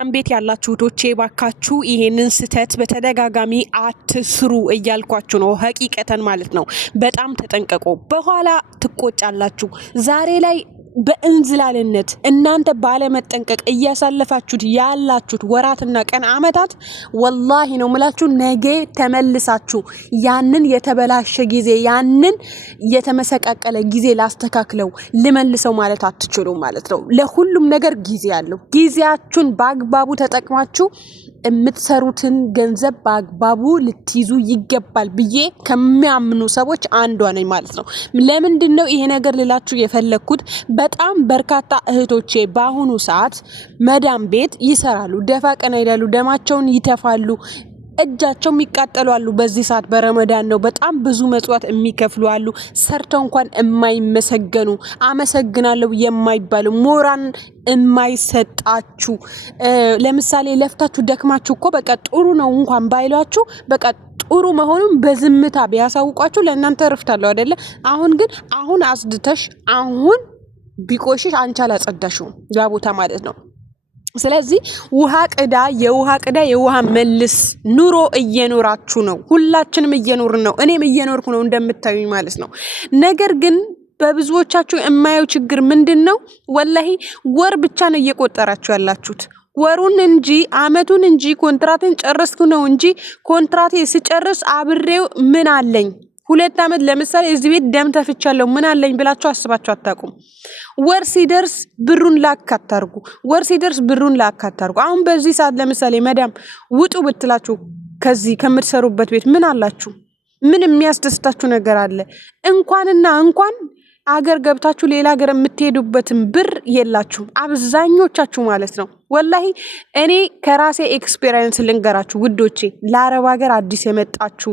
ቤት ያላችሁ ቶቼ ባካችሁ ይሄንን ስተት በተደጋጋሚ አትስሩ እያልኳችሁ ነው። ሀቂቀተን ማለት ነው። በጣም ተጠንቀቁ። በኋላ ትቆጫላችሁ። ዛሬ ላይ በእንዝላልነት እናንተ ባለመጠንቀቅ እያሳለፋችሁት ያላችሁት ወራትና ቀን አመታት ወላሂ ነው ምላችሁ ነገ ተመልሳችሁ ያንን የተበላሸ ጊዜ ያንን የተመሰቃቀለ ጊዜ ላስተካክለው ልመልሰው ማለት አትችሉ ማለት ነው። ለሁሉም ነገር ጊዜ አለው። ጊዜያችሁን በአግባቡ ተጠቅማችሁ የምትሰሩትን ገንዘብ በአግባቡ ልትይዙ ይገባል ብዬ ከሚያምኑ ሰዎች አንዷ ነኝ ማለት ነው። ለምንድነው ይሄ ነገር ልላችሁ የፈለኩት? በጣም በርካታ እህቶቼ በአሁኑ ሰዓት መዳም ቤት ይሰራሉ፣ ደፋ ቀና ይላሉ፣ ደማቸውን ይተፋሉ፣ እጃቸው የሚቃጠሉ አሉ። በዚህ ሰዓት በረመዳን ነው። በጣም ብዙ መጽዋት የሚከፍሉ አሉ። ሰርተው እንኳን የማይመሰገኑ አመሰግናለሁ የማይባሉ ሞራን የማይሰጣችሁ ለምሳሌ ለፍታችሁ ደክማችሁ እኮ በቃ ጥሩ ነው እንኳን ባይሏችሁ በቃ ጥሩ መሆኑን በዝምታ ቢያሳውቋችሁ ለእናንተ ረፍታለሁ አይደለ? አሁን ግን አሁን አጽድተሽ አሁን ቢቆሽሽ አንቺ አላጸዳሽውም ያ ቦታ ማለት ነው። ስለዚህ ውሃ ቅዳ የውሃ መልስ ኑሮ እየኖራችሁ ነው። ሁላችንም እየኖርን ነው። እኔም እየኖርኩ ነው እንደምታዩኝ ማለት ነው። ነገር ግን በብዙዎቻችሁ የማየው ችግር ምንድነው? ወላሂ ወር ብቻ ነው እየቆጠራችሁ ያላችሁት። ወሩን እንጂ አመቱን እንጂ ኮንትራቴን ጨረስኩ ነው እንጂ ኮንትራቴ ሲጨርስ አብሬው ምን አለኝ? 2 አመት ለምሳሌ እዚህ ቤት ደም ተፍቻለሁ ምን አለኝ ብላችሁ አስባችሁ አታውቁም። ወር ሲደርስ ብሩን ላካታርጉ አሁን በዚህ ሰዓት ለምሳሌ መዳም ውጡ ብትላችሁ ከዚህ ከምትሰሩበት ቤት ምን አላችሁ? ምን የሚያስደስታችሁ ነገር አለ? እንኳን አገር ገብታችሁ ሌላ ሀገር የምትሄዱበትን ብር የላችሁም አብዛኞቻችሁ ማለት ነው። ወላሂ እኔ ከራሴ ኤክስፒሪየንስ ልንገራችሁ ውዶቼ። ለአረብ ሀገር አዲስ የመጣችሁ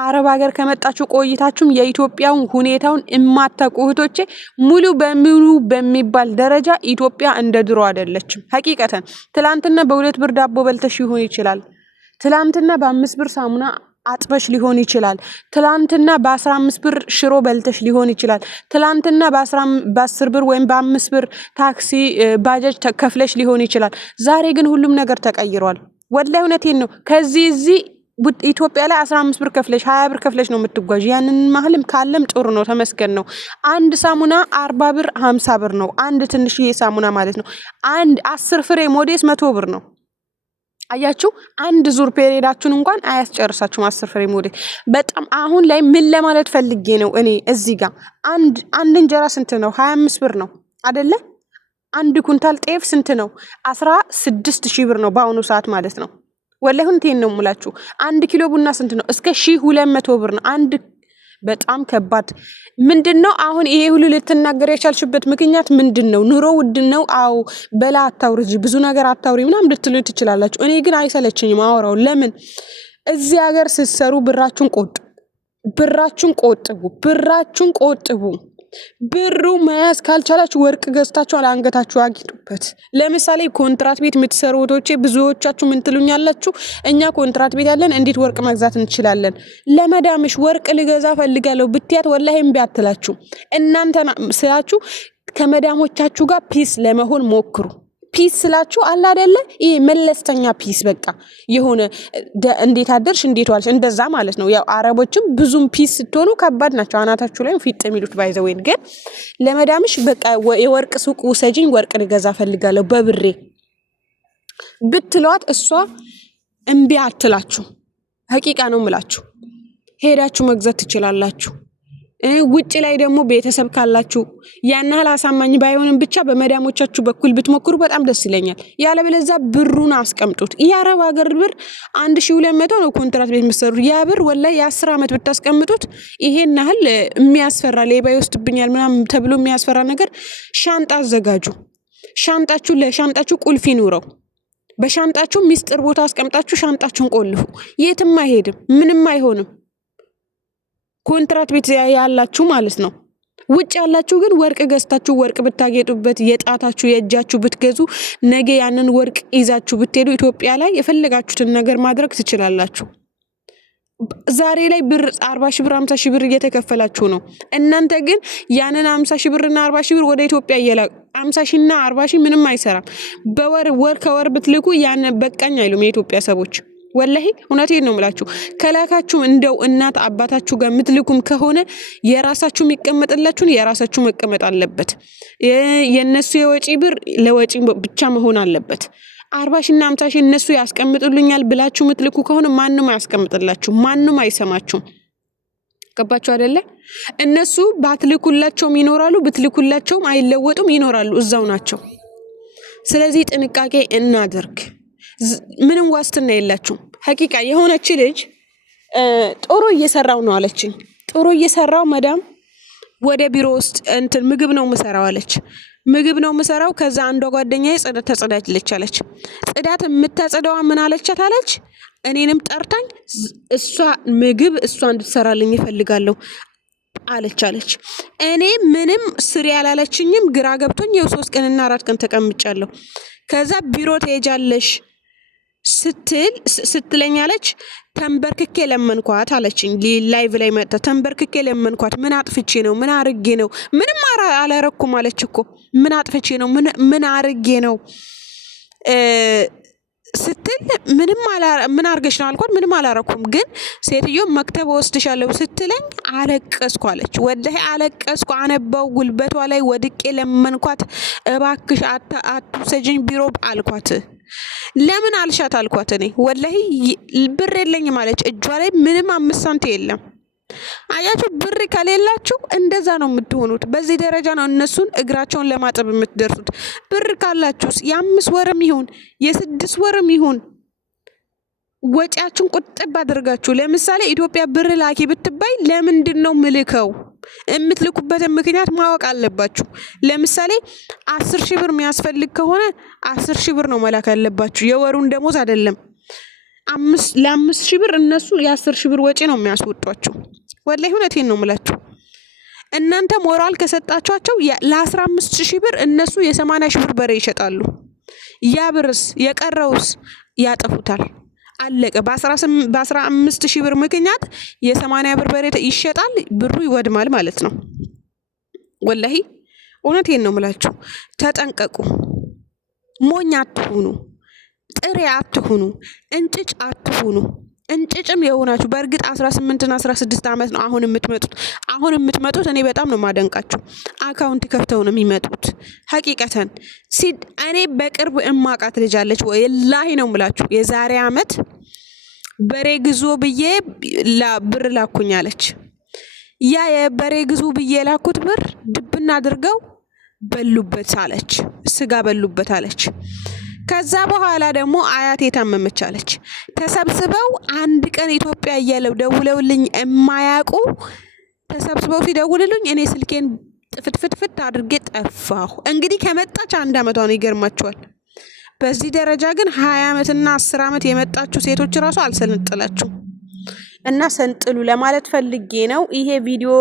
አረብ ሀገር ከመጣችሁ ቆይታችሁም የኢትዮጵያውን ሁኔታውን የማታውቁ እህቶቼ ሙሉ በሙሉ በሚባል ደረጃ ኢትዮጵያ እንደ ድሮ አይደለችም። ሀቂቀተን ትላንትና በ2 ብር ዳቦ በልተሽ ይሆን ይችላል። ትላንትና በ5 ብር ሳሙና አጥበሽ ሊሆን ይችላል። ትላንትና በ15 ብር ሽሮ በልተሽ ሊሆን ይችላል። ትላንትና በ10 ብር ወይም በ5 ብር ታክሲ ባጃጅ ተከፍለሽ ሊሆን ይችላል። ዛሬ ግን ሁሉም ነገር ተቀይሯል። ወላሂ እውነቴን ነው። ከዚህ ኢትዮጵያ ላይ 15 ብር ከፍለሽ 20 ብር ከፍለሽ ነው የምትጓዥ። ያንን ማህልም ካለም ጥሩ ነው፣ ተመስገን ነው። አንድ ሳሙና 40 ብር 50 ብር ነው። አንድ ትንሽዬ ሳሙና ማለት ነው። አንድ 10 ፍሬ ሞዴስ 100 ብር ነው። አያችሁ፣ አንድ ዙር ፔሪዳችሁን እንኳን አያስጨርሳችሁም 10 ፍሬ ሞዴል። በጣም አሁን ላይ ምን ለማለት ፈልጌ ነው እኔ እዚህ ጋር አንድ እንጀራ ስንት ነው? 25 ብር ነው አይደለ? አንድ ኩንታል ጤፍ ስንት ነው? 16,000 ብር ነው በአሁኑ ሰዓት ማለት ነው። ወላሂ እንቴን ነው የምላችሁ። 1 ኪሎ ቡና ስንት ነው? እስከ 1200 ብር ነው አንድ። በጣም ከባድ ምንድነው? አሁን ይሄ ሁሉ ልትናገር የቻልሽበት ምክንያት ምንድነው? ኑሮ ውድ ነው። አው በላ አታውርጂ፣ ብዙ ነገር አታውሪ ምናምን ልትሉ ትችላላችሁ። እኔ ግን አይሰለችኝም አወራው። ለምን እዚህ ሀገር ስትሰሩ ብራችሁን ቆጥቡ። ብሩ መያዝ ካልቻላችሁ ወርቅ ገዝታችሁ አንገታችሁ አጊጡበት። ለምሳሌ ኮንትራት ቤት የምትሰሩ እህቶቼ ብዙዎቻችሁ ምን ትሉኛላችሁ? እኛ ኮንትራት ቤት ያለን እንዴት ወርቅ መግዛት እንችላለን? ለመዳምሽ ወርቅ ልገዛ ፈልጋለሁ ብትያት ወላሂ እምቢ አትላችሁ። እናንተ ስላችሁ ከመዳሞቻችሁ ጋር ፒስ ለመሆን ሞክሩ። ፒስ ስላችሁ አለ አይደለ? ይሄ መለስተኛ ፒስ በቃ የሆነ እንዴት አደርሽ እንዴት ዋልሽ እንደዛ ማለት ነው። ያው አረቦችም ብዙም ፒስ ስትሆኑ ከባድ ናቸው። አናታችሁ ላይ ፊት የሚሉት ባይዘወይን ግን ለመዳምሽ በቃ የወርቅ ሱቅ ውሰጂኝ ወርቅ ልገዛ ፈልጋለሁ በብሬ ብትሏት እሷ እምቢ አትላችሁ። ሀቂቃ ነው ምላችሁ። ሄዳችሁ መግዛት ትችላላችሁ። ውጪ ላይ ደግሞ ቤተሰብ ካላችሁ ያን ያህል አሳማኝ ባይሆንም ብቻ በመዳሞቻችሁ በኩል ብትሞክሩ በጣም ደስ ይለኛል። ያለበለዚያ ብሩን አስቀምጡት። የአረብ ሀገር ብር 1200 ነው ኮንትራት ቤት የምትሰሩት። ያ ብር ወላሂ የ10 አመት ብታስቀምጡት ይሄን ያህል የሚያስፈራ ሌባ ይወስድብኛል ምናምን ተብሎ የሚያስፈራ ነገር ሻንጣ አዘጋጁ። ለሻንጣችሁ ቁልፍ ይኑረው። በሻንጣችሁ ሚስጥር ቦታ አስቀምጣችሁ ሻንጣችሁን ቆልፉ። የትም አይሄድም፣ ምንም አይሆንም። ኮንትራት ቤት ያላችሁ ማለት ነው። ውጭ ያላችሁ ግን ወርቅ ገዝታችሁ ወርቅ ብታጌጡበት የጣታችሁ የእጃችሁ ብትገዙ ነገ ያንን ወርቅ ይዛችሁ ብትሄዱ ኢትዮጵያ ላይ የፈለጋችሁትን ነገር ማድረግ ትችላላችሁ። ዛሬ ላይ ብር 40 ሺህ ብር 50 ሺህ ብር እየተከፈላችሁ ነው። እናንተ ግን ያንን 50 ሺህ ብርና 40 ሺህ ብር ወደ ኢትዮጵያ 50 ሺህና 40 ሺህ ምንም አይሰራም። ወር ከወር ብትልኩ ያን በቃኝ አይሉም የኢትዮጵያ ሰዎች። ወላሂ እውነቴን ነው የምላችሁ። ከላካችሁ እንደው እናት አባታችሁ ጋር የምትልኩም ከሆነ የራሳችሁ የሚቀመጥላችሁን የራሳችሁ መቀመጥ አለበት። የነሱ የወጪ ብር ለወጪ ብቻ መሆን አለበት። 40 ሺና 50 ሺህ እነሱ ያስቀምጡልኛል ብላችሁ የምትልኩ ከሆነ ማንም አያስቀምጥላችሁ፣ ማንም አይሰማችሁም። ገባችሁ አይደለ? እነሱ ባትልኩላቸውም ይኖራሉ፣ ብትልኩላቸውም አይለወጡም፣ ይኖራሉ፣ እዛው ናቸው። ስለዚህ ጥንቃቄ እናድርግ። ምንም ዋስትና የላችሁም። ሐቂቃ የሆነች ልጅ ጥሩ እየሰራው ነው አለችኝ። ጥሩ እየሰራው መዳም ወደ ቢሮ ውስጥ እንትን ምግብ ነው የምሰራው አለች። ምግብ ነው የምሰራው። ከዛ አንዷ ጓደኛዬ ጽዳት ተጸዳጅልች አለች። ጽዳት የምታጸዳዋ ምን አለቻት አለች፣ እኔንም ጠርታኝ እሷ ምግብ እሷ እንድትሰራልኝ ይፈልጋለሁ አለች። እኔ ምንም ስሪ ያላለችኝም ግራ ገብቶኝ የው 3 ቀንና 4 ቀን ተቀምጫለሁ። ከዛ ቢሮ ትሄጃለሽ ስትለኛለች ተንበርክኬ ለመንኳት አለችኝ። ላይቭ ላይ መጣ ተንበርክኬ ለመንኳት። ምን አጥፍቼ ነው? ምን አርጌ ነው? ምንም አላረኩም አለች እኮ። ምን አጥፍቼ ነው? ምን አርጌ ነው ስትል ምን አርገሽ ነው አልኳት። ምንም አላረኩም፣ ግን ሴትዮ መክተብ ወስድሻለሁ ስትለኝ አለቀስኩ አለች። ወላሂ አለቀስኩ፣ አነባው፣ ጉልበቷ ላይ ወድቄ ለመንኳት። እባክሽ አትውሰጂኝ ቢሮ አልኳት። ለምን አልሻት አልኳት። እኔ ወላሂ ብር የለኝም አለች። እጇ ላይ ምንም 5 ሳንቲም የለም። አያችሁ፣ ብር ከሌላችሁ እንደዛ ነው የምትሆኑት። በዚህ ደረጃ ነው እነሱን እግራቸውን ለማጠብ የምትደርሱት። ብር ካላችሁስ የ5 ወርም ይሁን የ6 ወርም ይሁን ወጪያችሁን ቁጥብ አድርጋችሁ፣ ለምሳሌ ኢትዮጵያ ብር ላኪ ብትባይ ለምንድን ነው ምልከው? የምትልኩበትን ምክንያት ማወቅ አለባችሁ። ለምሳሌ 10 ሺህ ብር የሚያስፈልግ ከሆነ 10 ሺህ ብር ነው መላክ ያለባችሁ፣ የወሩን ደሞዝ አይደለም። ለ5 ሺህ ብር እነሱ የ10 ሺህ ብር ወጪ ነው የሚያስወጧችሁ። ወላሂ እውነቴን ነው የምላችሁ። እናንተ ሞራል ከሰጣችኋቸው ለ15 ሺህ ብር እነሱ የ80 ሺህ ብር በሬ ይሸጣሉ። ያ ብርስ የቀረውስ ያጠፉታል። አለቀ። በ15 ሺህ ብር ምክንያት የ80 ብር በሬ ይሸጣል፣ ብሩ ይወድማል ማለት ነው። ወላሂ እውነቴን ነው የምላችሁ። ተጠንቀቁ። ሞኝ አትሁኑ፣ ጥሬ አትሁኑ፣ እንጭጭ አትሁኑ። እንጭጭም የሆናችሁ በእርግጥ 18 እና 16 ዓመት ነው አሁን የምትመጡት። እኔ በጣም ነው ማደንቃችሁ። አካውንት ከፍተው ነው የሚመጡት። ሐቂቀተን እኔ በቅርብ እማቃት ልጅ አለች። ወላሂ ነው የምላችሁ። የዛሬ ዓመት በሬ ግዙ ብዬ ብር ላኩኝ አለች። ያ የበሬ ግዙ ብዬ ላኩት ብር ድብና አድርገው በሉበት አለች። ስጋ በሉበት አለች። ከዛ በኋላ ደግሞ አያቴ ታመመች አለች። ተሰብስበው አንድ ቀን ኢትዮጵያ እያለው ደውለውልኝ የማያውቁ ተሰብስበው ሲደውልልኝ እኔ ስልኬን ፍትፍትፍት አድርጌ ጠፋሁ። እንግዲህ ከመጣች 1 ዓመቷ ነው። ይገርማችኋል። በዚህ ደረጃ ግን 20 ዓመትና 10 ዓመት የመጣችሁ ሴቶች ራሱ አልሰነጥላችሁ እና ሰንጥሉ ለማለት ፈልጌ ነው። ይሄ ቪዲዮ